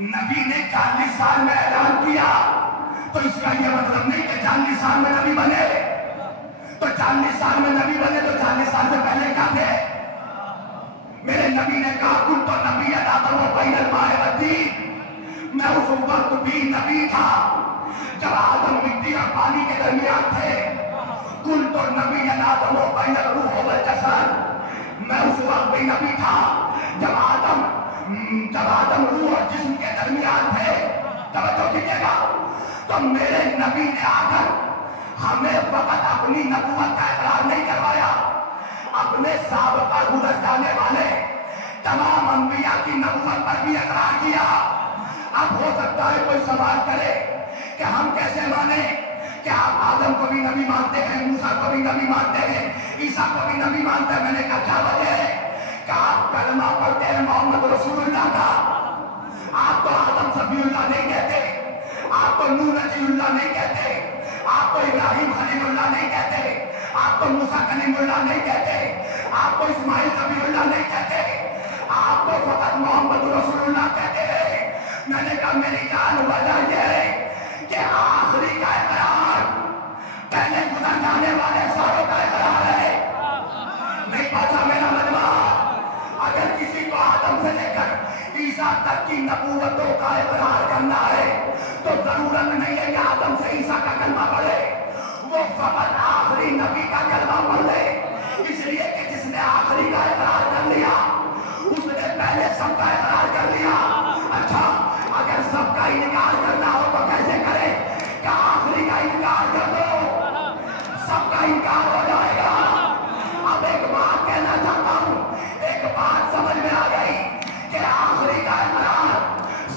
नबी ने 40 साल में ऐलान किया, तो इसका यह मतलब नहीं कि 40 साल में नबी बने। तो 40 साल में नबी बने तो 40 साल से पहले क्या थे? मेरे नबी ने कहा कुल तो नबी मैं उस वक्त भी नबी था जब आदम मिट्टी और पानी के दरमियान थे। कुल तो नबी आदम रूह वल जसद, मैं उस वक्त भी नबी था जब आदम रूह और जिस्म के दरमियान थे। तवज्जो कीजिएगा। तो मेरे नबी ने आकर हमें फकत अपनी नबूवत का इकरार नहीं करवाया, अपने साबका गुजर जाने वाले तमाम अंबिया की नबूवत पर भी इकरार किया। अब हो सकता है कोई सवाल करे कि हम कैसे माने? क्या आप आदम को भी नबी मानते हैं, मूसा को भी नबी मानते हैं, ईसा को भी नबी मानते हैं? मैंने कहा क्या वजह है? कि आप कलमा पढ़ते हैं मोहम्मद रसूलुल्लाह का। आप तो आदम सफीउल्लाह नहीं कहते, आप तो नूह नजीउल्लाह नहीं कहते, आप तो इब्राहिम खलीलुल्लाह नहीं कहते, आप तो मूसा कलीमुल्लाह नहीं कहते, आप तो इस्माइल कबीरुल्लाह नहीं कहते, आप तो फकत मोहम्मद रसूलुल्लाह कहते हैं। मैंने कहा मेरी जान वजह यह है कि आखिरी का इकरार पहले गुजर जाने वाले सारों का इकरार है। नहीं पता मेरा मजमा? अगर किसी को आदम से लेकर ईसा तक की नबूवतों का इकरार करना है तो जरूरत नहीं है कि आदम से ईसा का कलमा पढ़े, वो फकत आखिरी नबी का कलमा पढ़ ले। इसलिए कि जिसने आखिरी का इकरार कर लिया उसने पहले सबका इकरार कर लिया। अच्छा, अगर सबका इनकार करना हो तो कैसे करें? क्या आखिरी का इनकार कर दो, सबका इनकार हो जाएगा। अब एक बात कहना चाहता हूं, एक बात समझ में आ गई कि आखिरी का इकरार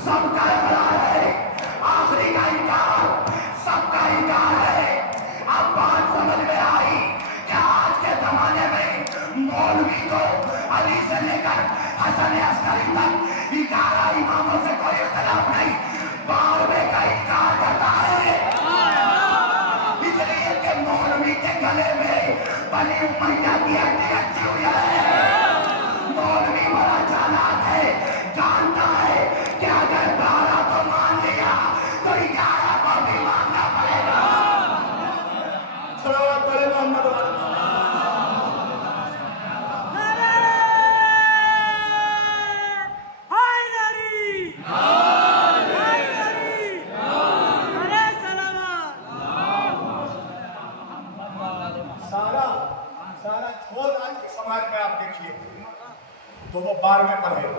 सबका इकरार है, आखिरी का इनकार सबका इनकार है। अब बात समझ में आई कि आज के जमाने में मौलवी को अली से लेकर हसन अस्करी तक 11 इमामों से कोई इख्तिलाफ नहीं, 12वें का इनकार करता है। इसलिए कि मौलवी के गले में बनी उमैया की हड्डी अच्छी हुई है। मौलवी बड़ा चालाक है, जानता है कि अगर 12 को मान लिया तो 11 को भी मानना पड़ेगा। सलावत पढ़े मोहम्मद। तो वो 12वें पर है,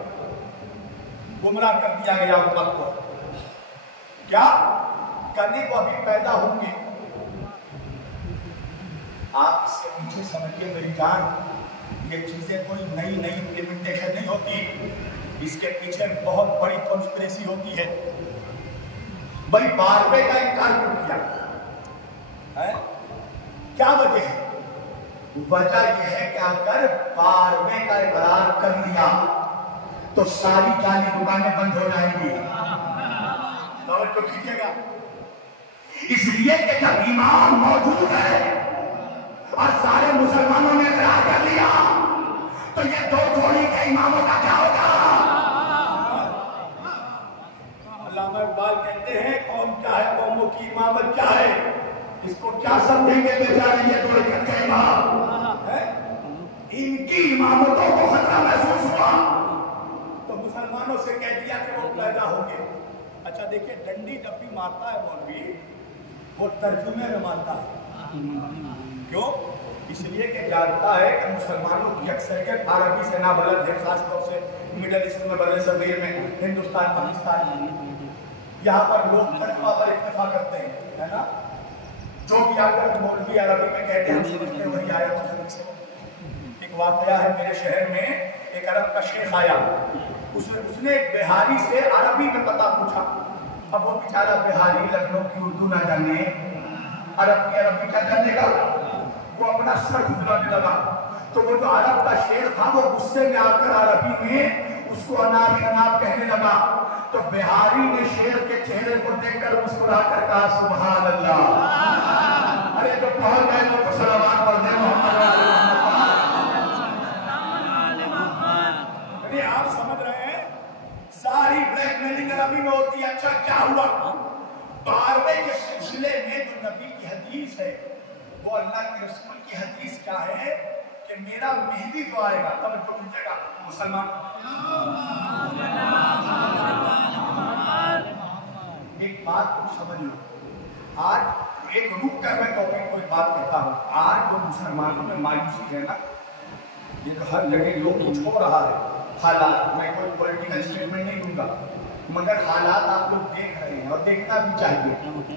गुमराह कर दिया गया उम्मत को। क्या करने को अभी पैदा होंगे? आप इसके पीछे समझिए मेरी जान, ये चीजें कोई नई नई इम्प्लीमेंटेशन नहीं होती, इसके पीछे बहुत बड़ी कॉन्स्पिरेसी होती है। भाई 12वें का इनकार क्यों किया है? क्या वजह है? वजह यह है कि अगर 12वें का इकरार कर लिया तो सारी जाली दुकानें बंद हो जाएंगी। तो कीजिएगा। इसलिए कि जब इमाम मौजूद है और सारे मुसलमानों ने इकरार कर लिया तो ये दो जोड़ी के इमामों का क्या होगा? अल्लामा इकबाल कहते हैं कौम क्या है, कौमों की इमामत क्या है, इसको क्या समझेंगे बेचारे ये दो इकट्ठे इमाम है। इनकी इमामतों को खतरा महसूस हुआ तो मुसलमानों से कह दिया कि वो पैदा होंगे। अच्छा देखिए, डंडी जब भी मारता है मौलवी वो तर्जुमे में मारता है। क्यों? इसलिए कि जानता है कि मुसलमानों की अक्सरियत अरबी से ना बलद है, खासतौर से मिडल ईस्ट में, बड़े सगीर में, हिंदुस्तान पाकिस्तान, यहाँ पर लोग फतवा पर इत्तेफा करते हैं, है ना? जो भी आकर मौलवी अरबी में कहते हैं समझते हैं वही आया तो से। एक वाकया है मेरे शहर में, एक अरब का शेख आया, उसने बिहारी से अरबी में पता पूछा। अब वो बेचारा बिहारी लखनऊ की उर्दू ना जाने, अरब की अरबी क्या जानेगा, वो अपना सर खुदलाने लगा। तो वो जो अरब का शेर था वो गुस्से में आकर अरबी में उसको अनाब अनाब कहने लगा। तो बिहारी ने शेर के चेहरे को देखकर मुस्कुरा कर कहा सुभान अल्लाह। अरे तो पहुंच गए तो सलावत पढ़ दे मोहम्मद। आप समझ रहे हैं, सारी ब्लैकमेलिंग अरबी में होती है। अच्छा क्या हुआ? 12वें के सिलसिले में जो नबी की हदीस है वो अल्लाह के रसूल की हदीस क्या है कि मेरा मेहदी जो आएगा तब जो कीजिएगा मुसलमान। एक बात को समझ लो, आज एक रुक कर मैं टॉपिक कोई बात कहता हूँ। आज जो मुसलमानों में मायूसी है ना, ये तो हर जगह लोग कुछ हो रहा है। हालात, मैं कोई पॉलिटिकल स्टेटमेंट नहीं दूंगा, मगर हालात आप लोग देख रहे हैं और देखना भी चाहिए।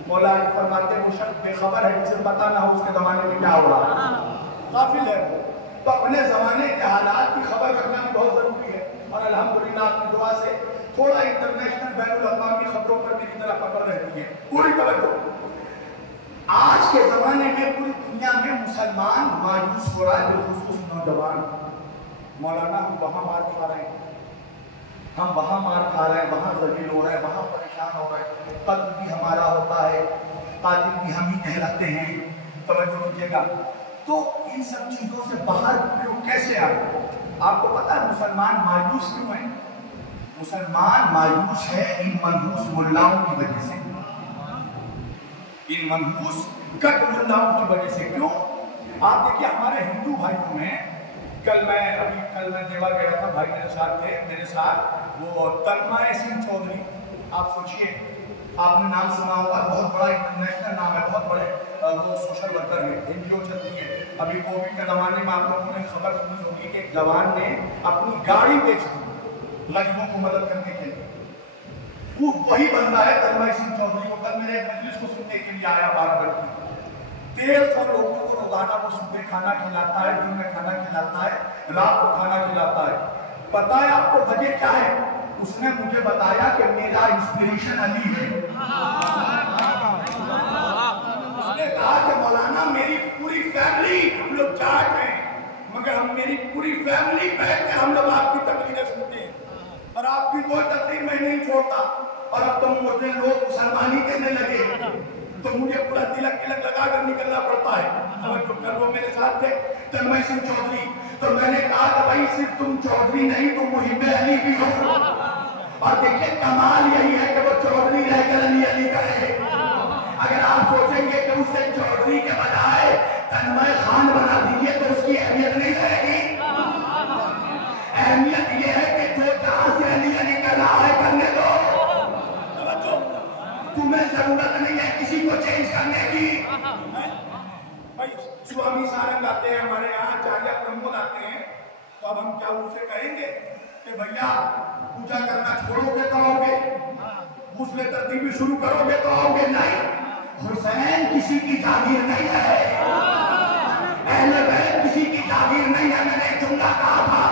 मौलाना फरमाते वो शख्स बेखबर है जिसे पता ना हो उसके जमाने में क्या हो रहा है, काफिल है वो। तो अपने जमाने के हालात की खबर रखना भी बहुत जरूरी है। और अल्हम्दुलिल्लाह आपकी दुआ से थोड़ा इंटरनेशनल बैनुल-अक़वामी खबरों पर मेरी तरह पकड़ रहती है, पूरी तवज्जो। आज के जमाने में पूरी दुनिया में मुसलमान मायूस हो रहा है, बिलखुसूस नौजवान। मौलाना हम वहाँ मार खा रहे हैं, हम वहाँ मार खा रहे हैं, वहाँ ज़लील हो रहे हैं, वहाँ परेशान हो रहे हैं, कत्ल भी हमारा होता है, कातिल भी हम ही कहलाते हैं। तवज्जो कीजिएगा। तो इन सब चीज़ों से बाहर क्यों कैसे आए? आपको पता है मुसलमान मायूस क्यों है? मुसलमान मायूस है इन मनहूस मुल्लाओं की वजह से, इन मनहूस कट मुल्लाओं की वजह से। क्यों? आप देखिए हमारे हिंदू भाइयों में, कल मैं देवा गया था, भाई मेरे साथ थे, मेरे साथ वो तन्मय सिंह चौधरी, आप सोचिए, आपने नाम सुना होगा, बहुत बड़ा इंटरनेशनल नाम है, बहुत बड़े वो सोशल वर्कर है, NGO चलती है। अभी कोविड के ज़माने में आप लोगों ने खबर सुनी होगी कि एक जवान ने अपनी गाड़ी बेच दी गरीबों को मदद करने के लिए। वो वही बंदा है तन्मय सिंह चौधरी। वो कल मेरे मजलिस को सुनने के लिए आया 12 बजे। 1300 लोगों को रोजाना वो सुबह खाना खिलाता है, दिन में खाना खिलाता है, रात को खाना खिलाता है। पता है आपको वजह क्या है? उसने मुझे बताया कि मेरा इंस्पिरेशन अली है। उसने कहा कि मौलाना मेरी पूरी फैमिली, हम लोग जाट हैं मगर हम मेरी पूरी फैमिली बैठ कर हम लोग आपकी तकरीरें सुनते हैं और आपकी कोई तकरीर मैं नहीं छोड़ता। और अब तो मुझे लोग मुसलमानी कहने लगे तो मुझे पूरा तिलक लगा कर निकलना पड़ता है। तो कल वो मेरे साथ थे तन्मय सिंह चौधरी, तो मैंने कहा कि भाई सिर्फ तुम चौधरी नहीं तुम मुहिब्बे अली भी हो। और देखिए कमाल यही है कि वो चौधरी रहकर अली करे। अगर आप सोचेंगे कि उसे चौधरी के बजाय तन्मय खान बना दीजिए तो उसकी अहमियत नहीं रहेगी। अहमियत यह है कि जो जहां से अली कर रहा है करने दो, तुम्हें जरूरत नहीं है किसी को चेंज करने की। भाई स्वामी सारंग आते हैं हमारे यहाँ, आचार्य प्रमोद आते हैं, तो अब हम क्या उनसे कहेंगे कि भैया पूजा करना छोड़ोगे तो आओगे, मुस्लिम तरतीबी शुरू करोगे तो आओगे? नहीं, हुसैन किसी की जागीर नहीं है, अहले बैत किसी की जागीर नहीं है। मैंने एक जुमला कहा था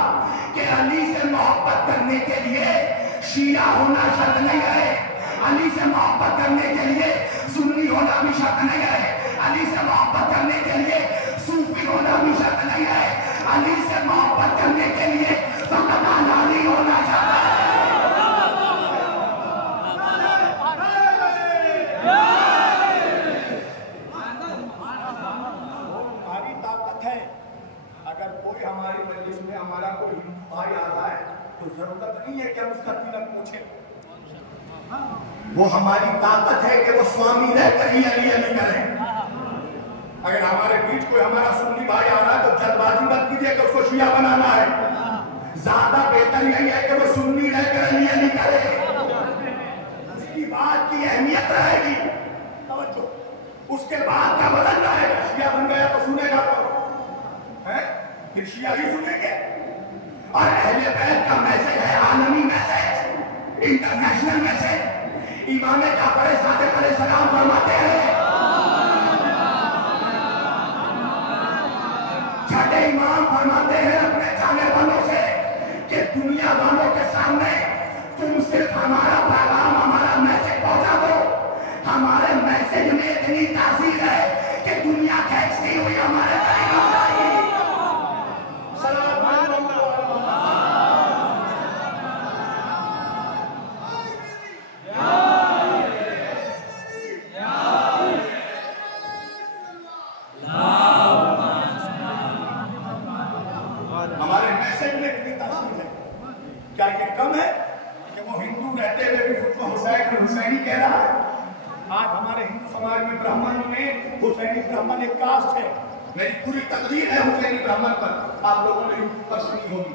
कि अली से मोहब्बत करने के लिए शिया होना शर्त नहीं है, अली से मोहब्बत करने के लिए सुन्नी होना भी शर्त नहीं है, अली से मोहब्बत करने के लिए सूफी होना भी शर्त नहीं है, अली से मोहब्बत करने के लिए फकत अली होना चाहता है। हमारी ताकत है। अगर कोई हमारी मजलिस में हमारा कोई हिंदू भाई आ रहा है तो जरूरत नहीं है कि हम उसका तिलक पूछे। वो हमारी ताकत है कि वो स्वामी रहकर ही अली करें। अगर हमारे बीच कोई हमारा सुन्नी भाई आ रहा है तो जल्दबाजी मत कीजिए कि उसको शिया बनाना है। ज्यादा बेहतर यही है कि वो सुन्नी रहकर अली करे, उसकी बात की अहमियत रहेगी। तवज्जो, उसके बाद क्या बदल रहेगा? शिया बन गया तो सुनेगा कौन? फिर शिया ही सुनेंगे। और अहले बैत का मैसेज है आलमी मैसेज, इंटरनेशनल मैसेज। इमाम जाफर सादिक अलैहिस्सलाम फरमाते हैं, छठे इमाम फरमाते हैं अपने जाने वालों से कि दुनिया वालों के सामने तुम सिर्फ हमारा पैगाम, हमारा मैसेज पहुंचा दो। हमारे मैसेज में इतनी तासीर है कि दुनिया खींचती हुई हमारे पैगाम आएगी। हमारे मैसेज में इतनी तासीर है। क्या ये कम है कि वो हिंदू रहते हुए भी खुद को हुसैनी कह रहा है। आज हमारे हिंदू समाज में ब्राह्मणों में हुसैनी ब्राह्मण एक कास्ट है। मेरी पूरी तकदीर है हुसैनी ब्राह्मण पर, आप लोगों ने यूट्यूब पर सुनी होगी।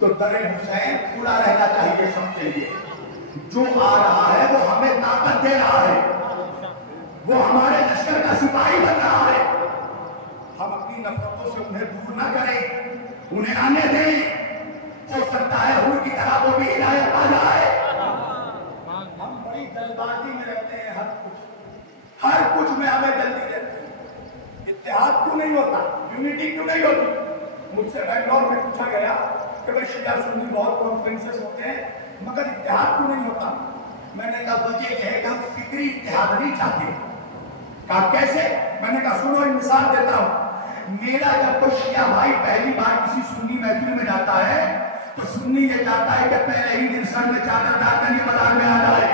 तो दरे हुसैन खुला रहना चाहिए सबके लिए। जो आ रहा है वो हमें ताकत दे रहा है, वो हमारे लश्कर का सिपाही बन रहा है। हम अपनी नफरतों से उन्हें दूर ना करें, उन्हें आने दें। हो सकता है हुर की तरह वो भी हिदायत आ जाए। हम बड़ी जल्दबाजी में रहते हैं, हर कुछ में हमें जल्दी रहती है। इत्तेहाद क्यों नहीं होता, यूनिटी क्यों नहीं होती? मुझसे बेंगलोर में पूछा गया कि भाई शिया सुन्नी बहुत कॉन्फ्रेंसेस होते हैं मगर इत्तेहाद क्यों नहीं होता? मैंने कहा वजह यह है कि हम फिक्री इत्तेहाद नहीं चाहते। कहा कैसे? मैंने कहा सुनो, एक मिसाल देता हूं। मेरा जब कोई शिया भाई पहली बार किसी सुन्नी महफिल में जाता है तो सुन्नी ये चाहता है कि पहले ही दिन सर में चादर डालकर ये बाजार में आ जाए।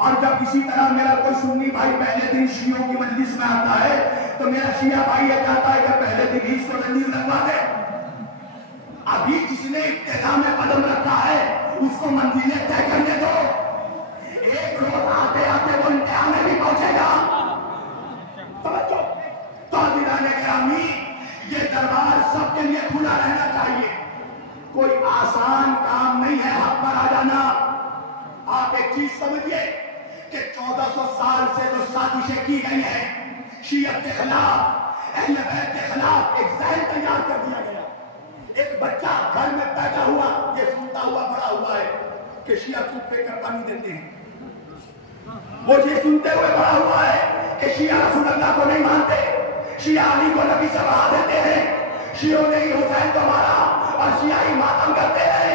और जब किसी तरह मेरा कोई सुन्नी भाई पहले दिन शियों की मजलिस में आता है तो मेरा शिया भाई ये चाहता है कि पहले दिन ही इसको जंजीर लगवा दे। अभी जिसने इब्तिदा में कदम रखा है उसको मंजिलें तय करने दो। एक रोज आते आते वो इंतहा में भी पहुंचेगा। समझो तो गिरामी, ये दरबार सबके लिए खुला रहना चाहिए। कोई आसान काम नहीं है हक पर आ जाना। आप एक चीज समझिए कि 1400 साल से जो साजिशें की गई है शियत के खिलाफ, अहले बैत के खिलाफ, एक जहन तैयार कर दिया गया। एक बच्चा घर में पैदा हुआ, ये सुनता हुआ बड़ा हुआ है कि शिया दूध फेंककर पानी देते हैं। वो ये सुनते हुए बड़ा हुआ है कि शिया रसूल अल्लाह को नहीं मानते, शिया अली को नबी से बढ़ा देते हैं, शियों ने ही हुसैन को मारा और शिया ही मातम करते हैं।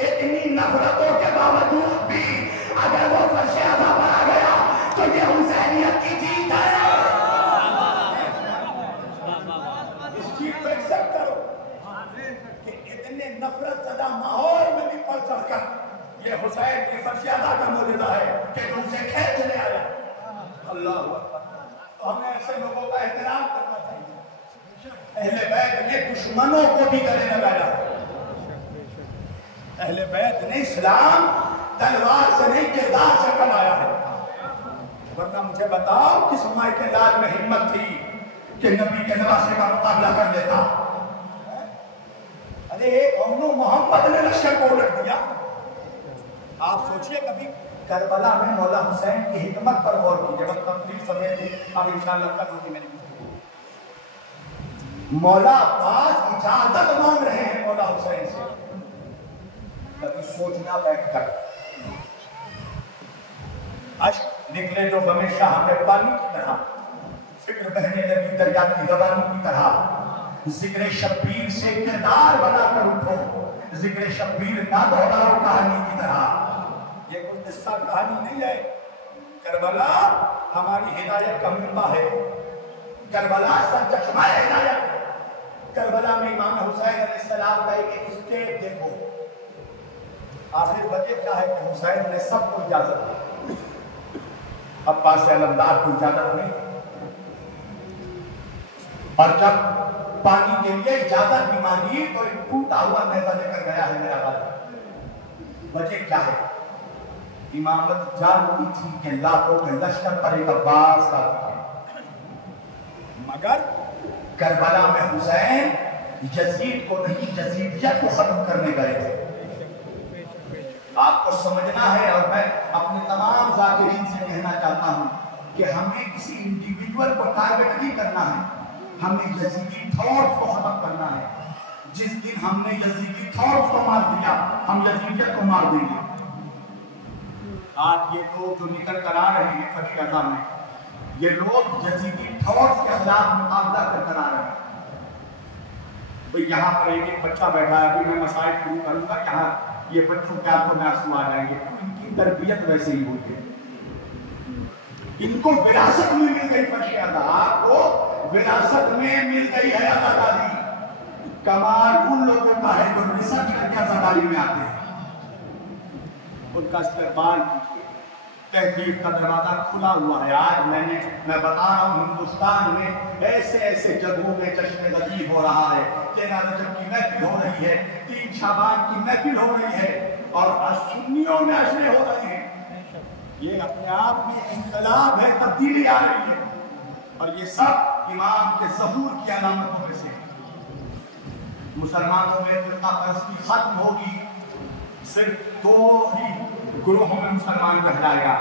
इतनी नफरतों के बावजूद भी अगर वो फर्शे अज़ा पर आ गया तो ये हुसैनियत की जीत है। इस चीज को एक्सेप्ट करो कि इतने नफरत ज़दा माहौल में भी पड़ चढ़कर ये हुसैन की फर्शे अज़ा का मौजूदा है कि उनसे खींच ले आया। अल्लाह तो हमें ऐसे लोगों का एहतराम करना चाहिए। अहले बैत ने दुश्मनों को भी गले लगाया। अहले बैत ने इस्लाम तलवार से नहीं किरदार से कमाया है। वरना मुझे बताओ किस माई के लाल में हिम्मत थी कि नबी के नवासे का मुकाबला कर लेता? अरे अमनो मोहम्मद ने लश्कर को उलट दिया। आप सोचिए कभी करबला में मौला हुसैन की हिकमत पर गौर कीजिए। तकलीफ समय थी, अब इंशाअल्लाह कल होगी मेरी। मौला अब्बास इजाजत मांग रहे हैं मौला हुसैन से। कभी सोचना बैठकर अश्क निकले जो हमेशा हमें पानी की तरह, फिक्र बहने लगी दरिया की रवानी की तरह। जिक्र शब्बीर से किरदार बनाकर उठो, जिक्र शब्बीर ना दोहराओ कहानी की तरह। ये कोई किस्सा कहानी नहीं है। करबला हमारी हिदायत का मिंबा है। करबला सरचश्मा है हिदायत। करबला में इमाम हुसैन अलैहिस्सलाम का एक स्टेप देखो। आखिर वजह क्या है कि हुसैन ने सबको इजाजत दी, अब्बास से अलमदार को इजाजत नहीं। और जब पानी के लिए इजाजत भी मांगी तो एक टूटा हुआ नेजा लेकर गया है मेरा भाई। वजह क्या है? इमामत जानती थी कि लाखों के लश्कर पर एक अब्बास का, मगर करबला में हुसैन यजीद को नहीं यजीदियत को खत्म करने गए थे। आपको समझना है और मैं अपने तमाम ज़ाकिरीन से कहना चाहता हूं कि हमें किसी इंडिविजुअल को टारगेट नहीं करना है, हमें यजीदी थॉट्स को खत्म करना है। जिस दिन हमने यजीदी थॉट्स को मार दिया हम यजीदियत को मार देंगे। आज ये लोग जो निकल कर आ रहे हैं फर्श अज़ा में, ये लोग यजीदी थॉट्स के खिलाफ मुकाबला कर आ रहे हैं। तो यहाँ पर एक बच्चा बैठा है, अभी मैं मसाइल शुरू करूंगा, यहाँ ये बच्चों के आंखों में आंसू आ जाएंगे। इनकी तरबियत वैसे ही हुई है, इनको विरासत में मिल गई फर्श अज़ा, आपको विरासत में मिल गई है अदाकारी। कमाल उन लोगों का है जो रिसर्च करके अदाकारी में आते हैं, उनका इस्तेमाल कीजिए। तहकीक का दरवाजा खुला हुआ है। आज मैं बता रहा हूँ हिंदुस्तान में ऐसे ऐसे जगहों में जश्न गजीब हो रहा है। 13 रजब की महफिल हो रही है, 3 शाबान की महफिल हो रही है और सुन्नियों में अशरे हो रहे हैं। ये अपने आप में इंकलाब है, तब्दीली आ रही है, और ये सब इमाम के ज़हूर की अलामतों में से है। मुसलमानों में फिरका परस्ती खत्म होगी, सिर्फ दो ही ग्रोहों में मुसलमान रह जाएगा,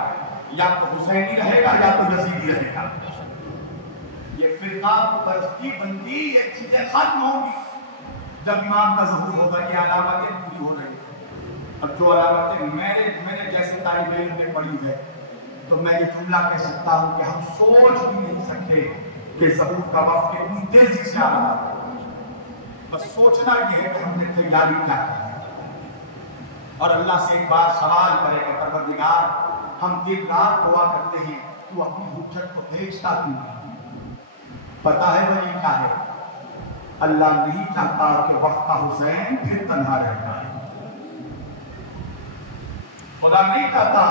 या तो हुसैनी रहेगा या तो यजीदी रहेगा। ये फिरका परस्ती बंदी, ये चीजें खत्म होगी जब इमाम का ज़हूर होगा। ये अलामतें पूरी हो रही है, और जो अलामतें मेरे जैसे तालिब इल्म ने पढ़ी है, तो मैं ये जुमला कह सकता हूँ कि हम सोच भी नहीं सकते कि ज़हूर का वक्त कितनी तेजी से आ रहा है। बस सोचना ये है कि हमने तैयारी क्या की है, और अल्लाह से एक बार सवाल करेगा, परवरदिगार हम दिन रात दुआ करते हैं, तू अपनी हुज्जत को भेजता क्यों नहीं? पता है वही क्या है? अल्लाह नहीं चाहता कि वक्त का हुसैन फिर तन्हा रहता है। खुदा नहीं चाहता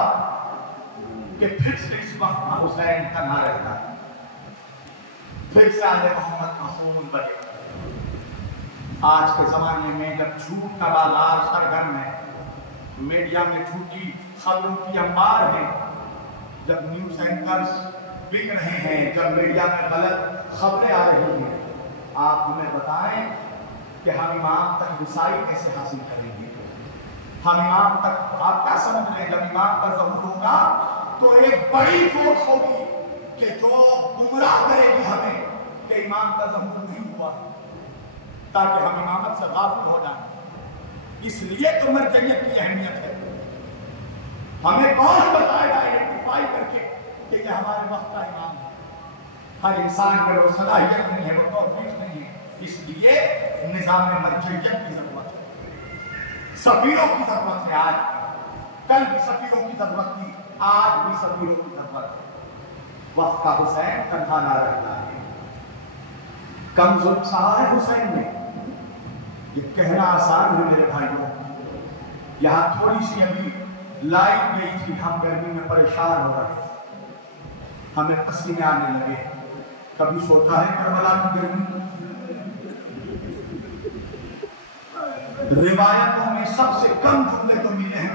कि फिर से इस वक्त का हुसैन तन्हा रहता है, फिर से आले मोहम्मद का खून बहे। आज के जमाने में जब झूठ का बाजार सरगर्म है, मीडिया में झूठी खबरों की अंबार है, जब न्यूज एंकर्स बिक रहे हैं, जब मीडिया में गलत खबरें आ रही हैं, आप हमें बताएं कि हम इमाम तक रसाई कैसे हासिल करेंगे? हम इमाम तक, आप क्या समझ रहे हैं, जब इमाम का ज़हूर होगा तो एक बड़ी फोर्स होगी कि जो गुमराह करेगी हमें कि इमाम का ज़हूर नहीं हुआ, ताकि हम इमामत से गाफिल हो जाएं। इसलिए तो मरजइयत की अहमियत है। हमें कौन बताएगा आइडेंटिफाई करके कि ये हमारे वक्त का इमाम है? हर इंसान पर वो सलाहियत नहीं है, वो तौफीक नहीं है। इसलिए निज़ाम में मरजइयत की जरूरत है, सफीरों की जरूरत है। आज कल भी सफीरों की जरूरत थी, आज भी सफीरों की जरूरत है। वक्त का हुसैन तन्हा ना रहता है। कम जुल्म सहा है हुसैन ने, ये कहना आसान है मेरे भाइयों। यहाँ थोड़ी सी अभी लाइट गई थी, हम गर्मी में परेशान हो रहे थे, हमें पसीने आने लगे। कभी सोचा है करबला की गर्मी? रिवायतों में सबसे कम जुमले तो मिले हैं